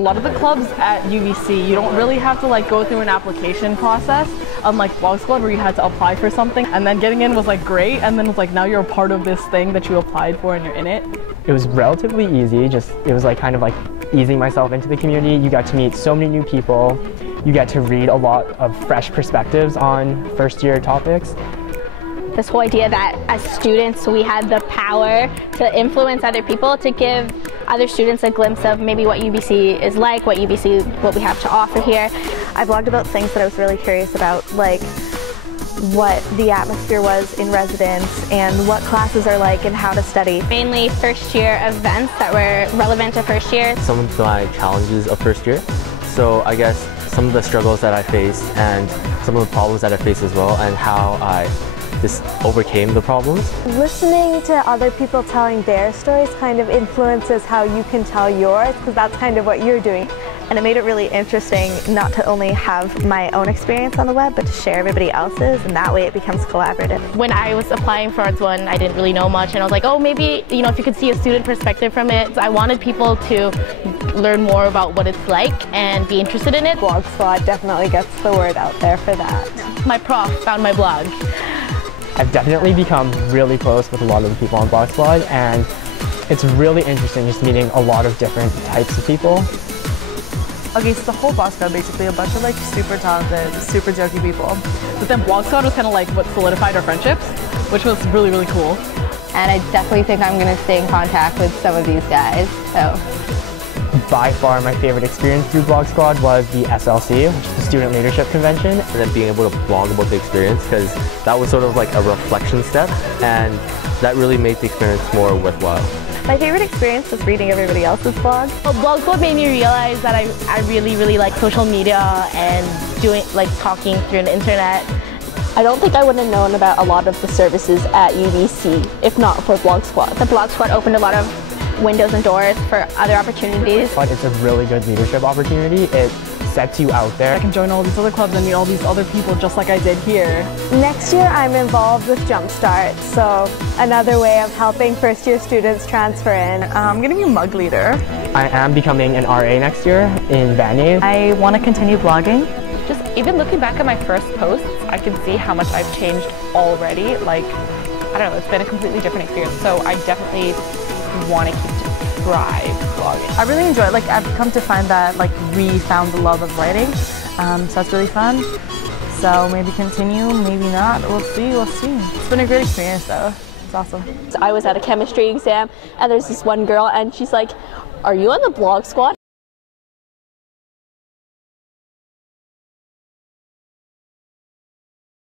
A lot of the clubs at UBC, you don't really have to like go through an application process, unlike Blog Squad where you had to apply for something and then getting in was like great, and then it's like now you're a part of this thing that you applied for and you're in it. It was relatively easy, it was like kind of like easing myself into the community. You got to meet so many new people. You get to read a lot of fresh perspectives on first year topics. This whole idea that as students we had the power to influence other people, to give other students a glimpse of maybe what UBC is like, what we have to offer here. I blogged about things that I was really curious about, like what the atmosphere was in residence and what classes are like and how to study. Mainly first year events that were relevant to first year. Some of my challenges of first year. So I guess some of the struggles that I faced and some of the problems that I faced as well, and how I just overcame the problems. Listening to other people telling their stories kind of influences how you can tell yours, because that's kind of what you're doing. And it made it really interesting not to only have my own experience on the web, but to share everybody else's, and that way it becomes collaborative. When I was applying for Arts 1, I didn't really know much, and I was like, oh, maybe, you know, if you could see a student perspective from it. I wanted people to learn more about what it's like and be interested in it. Blog Squad definitely gets the word out there for that. My prof found my blog. I've definitely become really close with a lot of the people on Blog Squad, and it's really interesting just meeting a lot of different types of people. Okay, so the whole Blog Squad, basically a bunch of like super talented, super jokey people. But then Blog Squad was kind of like what solidified our friendships, which was really, really cool. And I definitely think I'm going to stay in contact with some of these guys, so. By far my favorite experience through Blog Squad was the SLC, which is the Student Leadership Convention. And then being able to blog about the experience, because that was sort of like a reflection step, and that really made the experience more worthwhile. My favorite experience was reading everybody else's blog. Well, Blog Squad made me realize that I really, really like social media and talking through the internet. I don't think I would have known about a lot of the services at UBC if not for Blog Squad. The Blog Squad opened a lot of windows and doors for other opportunities. It's a really good leadership opportunity. It sets you out there. I can join all these other clubs and meet all these other people just like I did here. Next year I'm involved with Jumpstart, so another way of helping first year students transfer in. I'm going to be a mug leader. I am becoming an RA next year in band aid. I want to continue blogging. Just even looking back at my first posts, I can see how much I've changed already. Like, I don't know, it's been a completely different experience, so I definitely want to keep to thrive blogging. I really enjoy it. Like, I've come to find that like we found the love of writing, so that's really fun. So maybe continue, maybe not. We'll see. It's been a great experience though. It's awesome. So I was at a chemistry exam and there's this one girl and she's like, "Are you on the Blog Squad?"